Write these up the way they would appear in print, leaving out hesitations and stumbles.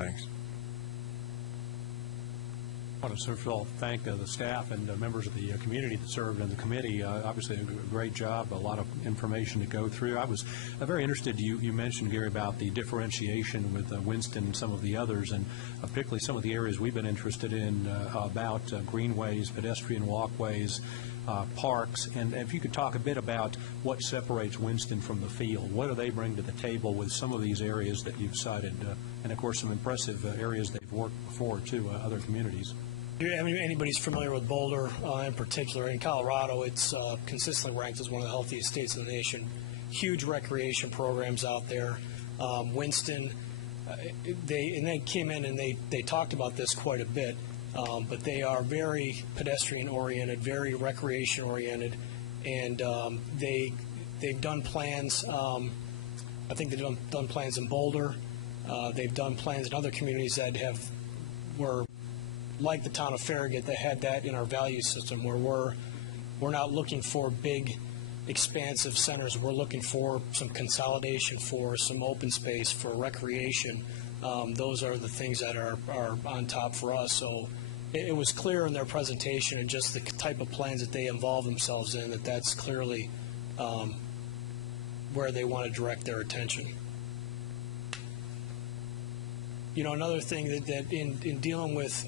Thanks. I want to first of all thank the staff and members of the community that served in the committee. Obviously, a great job, a lot of information to go through. I was very interested, you mentioned, Gary, about the differentiation with Winston and some of the others, and particularly some of the areas we've been interested in about greenways, pedestrian walkways, parks, and if you could talk a bit about what separates Winston from the field. What do they bring to the table with some of these areas that you've cited, and of course some impressive areas they've worked before to other communities? I mean, anybody's familiar with Boulder in particular. In Colorado, it's consistently ranked as one of the healthiest states in the nation. Huge recreation programs out there. Winston, they came in and they talked about this quite a bit, but they are very pedestrian-oriented, very recreation-oriented, and they've done plans. I think they've done plans in Boulder. They've done plans in other communities that were like the town of Farragut, that had that in our value system, where we're not looking for big, expansive centers. We're looking for some consolidation, for some open space, for recreation. Those are the things that are on top for us. So it was clear in their presentation and just the type of plans that they involve themselves in that that's clearly where they want to direct their attention. You know, another thing that in dealing with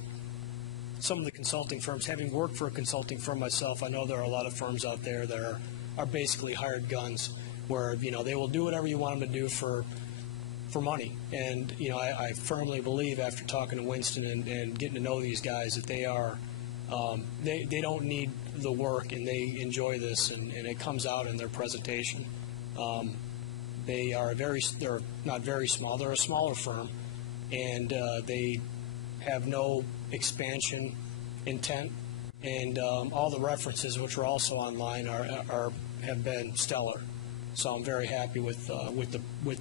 some of the consulting firms, having worked for a consulting firm myself, I know there are a lot of firms out there that are basically hired guns, where, you know, they will do whatever you want them to do for money. And, you know, I firmly believe, after talking to Winston and getting to know these guys, that they are they don't need the work, and they enjoy this, and it comes out in their presentation. They're not very small. They're a smaller firm, and they have no expansion intent, and all the references, which are also online, have been stellar. So I'm very happy with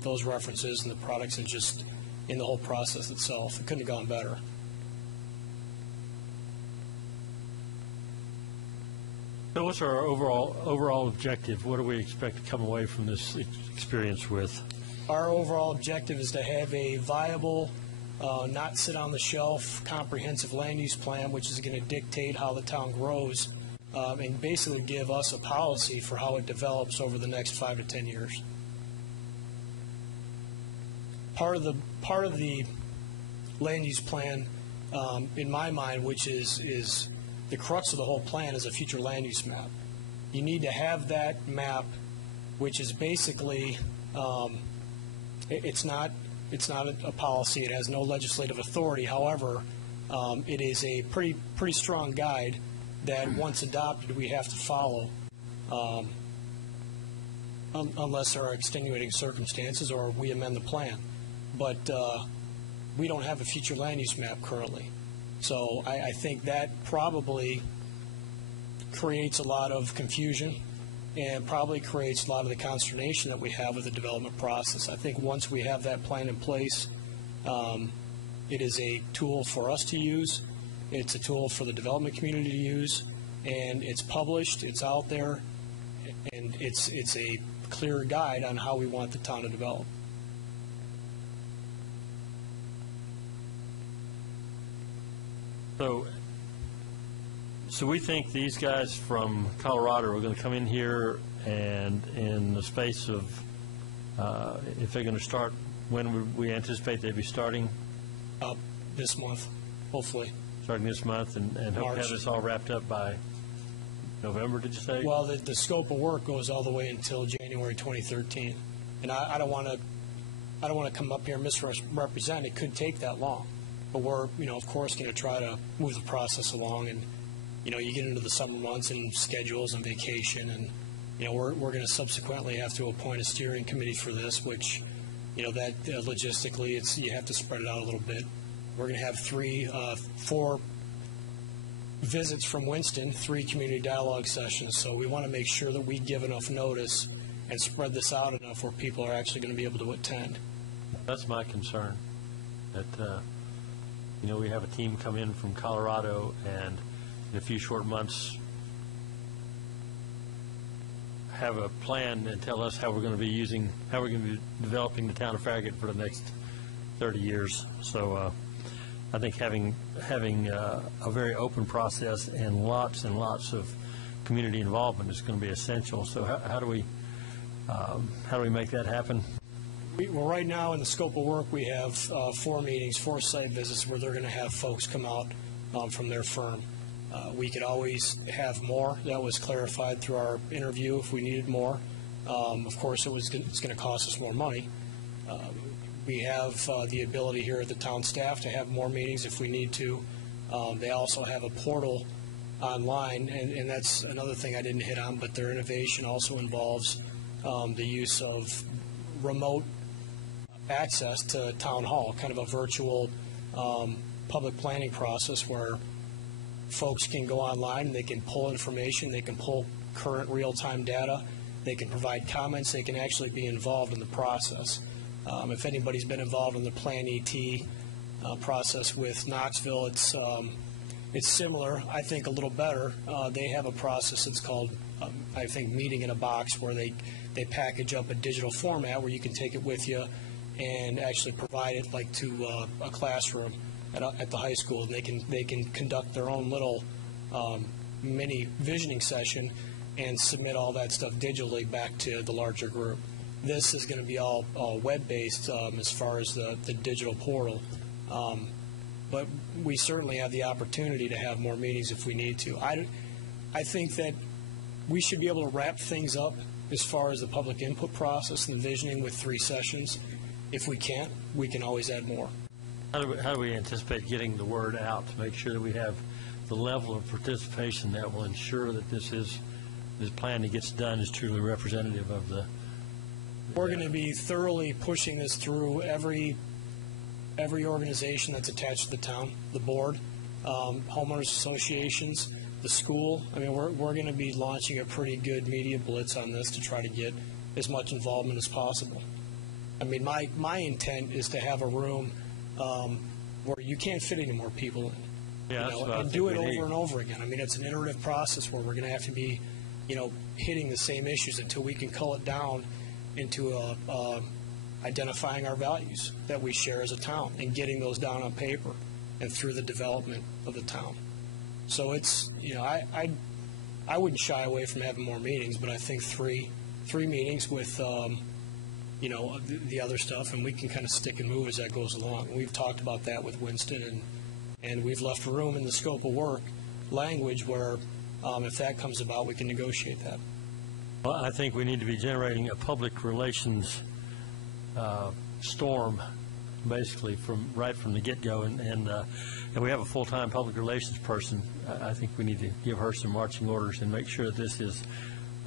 those references and the products, and just in the whole process itself. It couldn't have gone better. So what's our overall objective? What do we expect to come away from this experience with? Our overall objective is to have a viable, not sit on the shelf, comprehensive land use plan, which is going to dictate how the town grows, and basically give us a policy for how it develops over the next 5 to 10 years. Part of the land use plan, in my mind, which is the crux of the whole plan, is a future land use map. You need to have that map, which is basically it's not a policy. It has no legislative authority. However, it is a pretty strong guide that, once adopted, we have to follow, unless there are extenuating circumstances or we amend the plan. But we don't have a future land use map currently. So I think that probably creates a lot of confusion, and probably creates a lot of the consternation that we have with the development process. I think once we have that plan in place, it is a tool for us to use. It's a tool for the development community to use, and it's published, it's out there, and it's a clear guide on how we want the town to develop. So we think these guys from Colorado are going to come in here, and in the space of, if they're going to start, when we anticipate they'll be starting? This month, hopefully. Starting this month, and hope to have this all wrapped up by November, did you say? Well, the scope of work goes all the way until January 2013. And I don't want to come up here and misrepresent. It could take that long. But we're, of course, going to try to move the process along. And, you get into the summer months and schedules and vacation. And, we're going to subsequently have to appoint a steering committee for this, which, that logistically, you have to spread it out a little bit. We're going to have 4 visits from Winston, 3 community dialogue sessions. So we want to make sure that we give enough notice and spread this out enough where people are actually going to be able to attend. That's my concern, that we have a team come in from Colorado, and in a few short months have a plan and tell us how we're going to be developing the town of Farragut for the next 30 years. So I think having a very open process and lots of community involvement is going to be essential. So how do we make that happen? Well, right now in the scope of work, we have 4 meetings, 4 site visits where they're going to have folks come out from their firm. We could always have more. That was clarified through our interview if we needed more. Of course, it's going to cost us more money. We have the ability here at the town staff to have more meetings if we need to. They also have a portal online, and that's another thing I didn't hit on, but their innovation also involves the use of remote access to town hall, kind of a virtual public planning process where folks can go online and they can pull information, they can pull current real-time data, they can provide comments, they can actually be involved in the process. If anybody's been involved in the Plan ET process with Knoxville, it's similar, I think a little better. They have a process that's called, I think, Meeting in a Box, where they package up a digital format where you can take it with you and actually provide it like to a classroom at the high school, and they can conduct their own little mini visioning session and submit all that stuff digitally back to the larger group. This is going to be all web-based as far as the digital portal, but we certainly have the opportunity to have more meetings if we need to. I think that we should be able to wrap things up as far as the public input process and the visioning with 3 sessions. If we can't, we can always add more. How do we anticipate getting the word out to make sure that we have the level of participation that will ensure that this plan that gets done is truly representative of the... We're going to be thoroughly pushing this through every organization that's attached to the town, the board, homeowners associations, the school. I mean, we're going to be launching a pretty good media blitz on this to try to get as much involvement as possible. I mean, my intent is to have a room where you can't fit any more people in, yeah, and do it over and over again. I mean, it's an iterative process where we're going to have to be, hitting the same issues until we can cull it down into identifying our values that we share as a town and getting those down on paper and through the development of the town. So it's, I wouldn't shy away from having more meetings, but I think three meetings with, the other stuff, and we can kind of stick and move as that goes along. We've talked about that with Winston, and we've left room in the scope of work language where if that comes about, we can negotiate that. Well, I think we need to be generating a public relations storm, basically, right from the get-go, and we have a full-time public relations person. I think we need to give her some marching orders and make sure that this is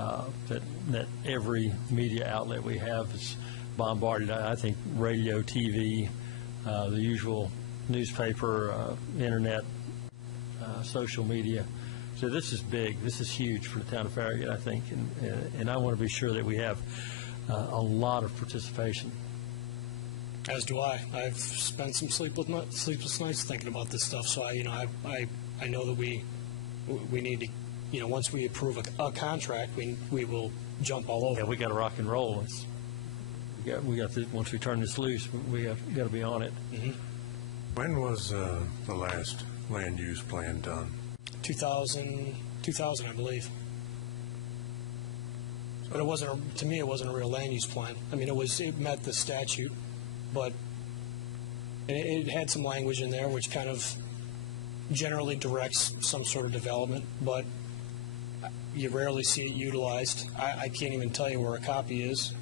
that every media outlet we have is bombarded. I think radio, TV, the usual newspaper, internet, social media. So this is big. This is huge for the town of Farragut, I think, and I want to be sure that we have a lot of participation. As do I. I've spent some sleepless nights thinking about this stuff. So I know that we need to, once we approve a contract, we will jump all over. Yeah, we got to rock and roll. We got to, once we turn this loose, we got to be on it. Mm-hmm. When was the last land use plan done? 2000, I believe. But it wasn't, to me, it wasn't a real land use plan. I mean, it met the statute, but it had some language in there which kind of generally directs some sort of development, but you rarely see it utilized. I can't even tell you where a copy is.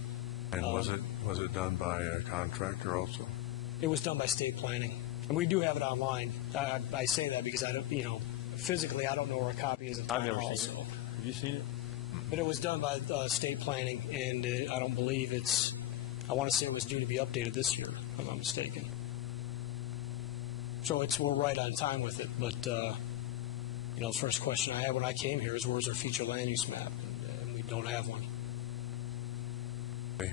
And was it done by a contractor also? It was done by state planning, and we do have it online. I say that because I don't, physically I don't know where a copy is in town. I've never also. seen it. Have you seen it? But it was done by state planning, and I don't believe I want to say it was due to be updated this year, if I'm not mistaken. So we're right on time with it, but the first question I had when I came here is, where's our future land use map? And we don't have one. Okay.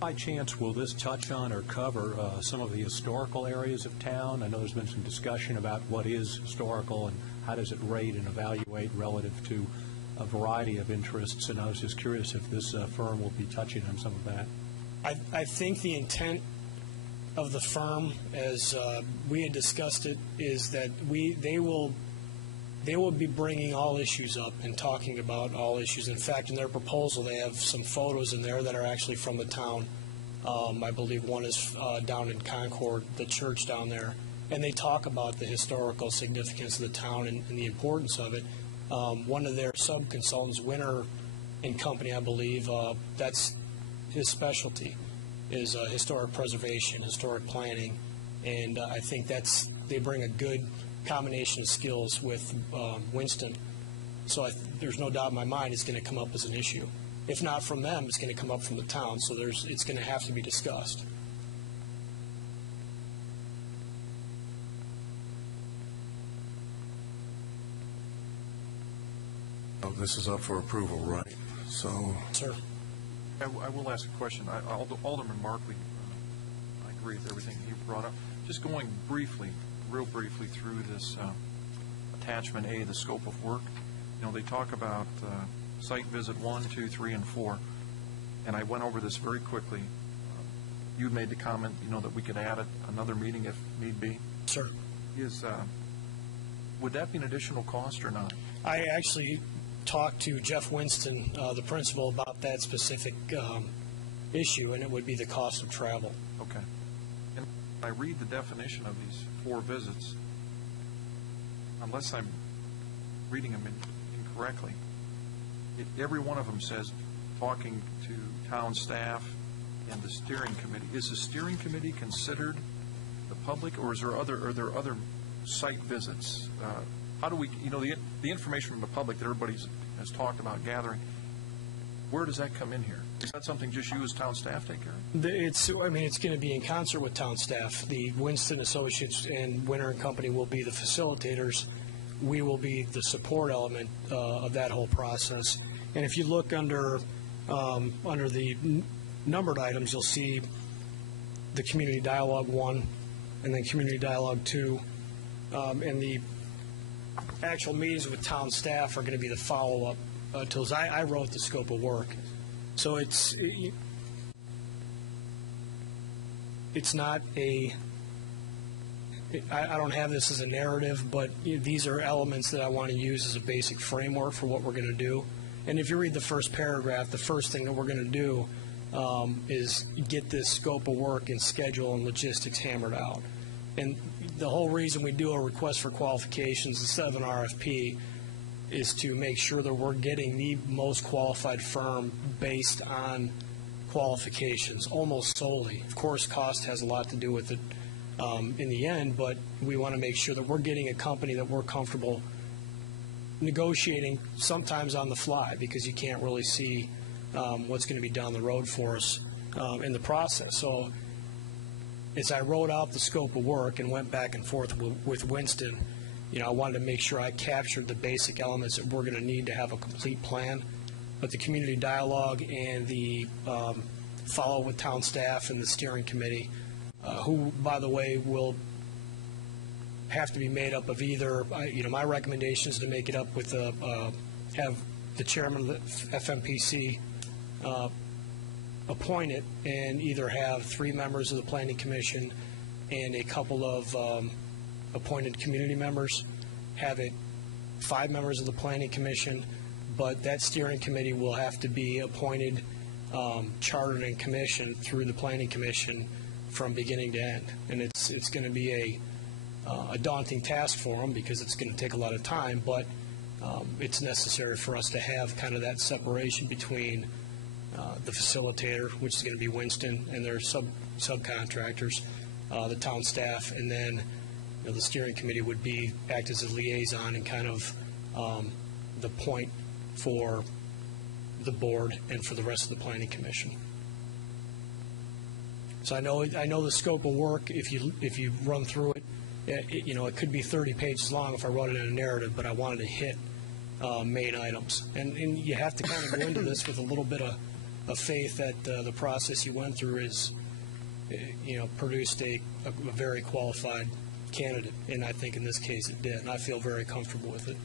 By chance, will this touch on or cover some of the historical areas of town? I know there's been some discussion about what is historical and how does it rate and evaluate relative to a variety of interests, and I was just curious if this firm will be touching on some of that. I think the intent of the firm, as we had discussed it, is that they will be bringing all issues up and talking about all issues. In fact, in their proposal, they have some photos in there that are actually from the town. I believe one is down in Concord, the church down there, and they talk about the historical significance of the town and the importance of it. One of their sub-consultants, Winter and Company, I believe, that's his specialty, is historic preservation, historic planning, and I think they bring a good combination of skills with Winston. So there's no doubt in my mind it's going to come up as an issue. If not from them, it's going to come up from the town, so it's going to have to be discussed. Oh, this is up for approval, right? So, Sir. I will ask a question. Alderman Markley, I agree with everything he brought up. Just going real briefly through this attachment A, the scope of work. They talk about site visit 1, 2, 3, and 4, and I went over this very quickly. You made the comment, that we could add another meeting if need be. Sir. Would that be an additional cost or not? I actually talked to Jeff Winston, the principal, about that specific issue, and it would be the cost of travel. Okay. And I read the definition of these 4 visits, unless I'm reading them incorrectly, every one of them says talking to town staff and the steering committee. Is the steering committee considered the public, or are there other site visits? How do we, the information from the public that everybody has talked about gathering, where does that come in here? Is that something just you as town staff take care of? It's going to be in concert with town staff. The Winston Associates and Winter and Company will be the facilitators. We will be the support element of that whole process. And if you look under the numbered items, you'll see the Community Dialogue 1 and then Community Dialogue 2. And the actual meetings with town staff are going to be the follow-up tools. I wrote the scope of work. So it's not I don't have this as a narrative, but these are elements that I want to use as a basic framework for what we're going to do. And if you read the first paragraph, the first thing that we're going to do is get this scope of work and schedule and logistics hammered out. And the whole reason we do a request for qualifications instead of an RFP is to make sure that we're getting the most qualified firm based on qualifications, almost solely. Of course, cost has a lot to do with it in the end, but we want to make sure that we're getting a company that we're comfortable negotiating sometimes on the fly, because you can't really see what's going to be down the road for us in the process. So as I wrote out the scope of work and went back and forth with Winston, I wanted to make sure I captured the basic elements that we're going to need to have a complete plan. But the community dialogue and the follow with town staff and the steering committee, who, by the way, will have to be made up of either, my recommendation is to make it up with have the chairman of the FMPC appointed, and either have 3 members of the Planning Commission and a couple of appointed community members, have it 5 members of the Planning Commission, but that steering committee will have to be appointed, chartered, and commissioned through the Planning Commission from beginning to end. And it's going to be a daunting task for them, because it's going to take a lot of time, but it's necessary for us to have kind of that separation between the facilitator, which is going to be Winston, and their subcontractors, the town staff, and then the steering committee would act as a liaison and kind of the point for the board and for the rest of the Planning Commission. So I know the scope of work. If you run through it, it could be 30 pages long if I wrote it in a narrative, but I wanted to hit main items. And you have to kind of go into this with a little bit of faith that the process you went through is, produced a very qualified candidate. And I think in this case it did. And I feel very comfortable with it.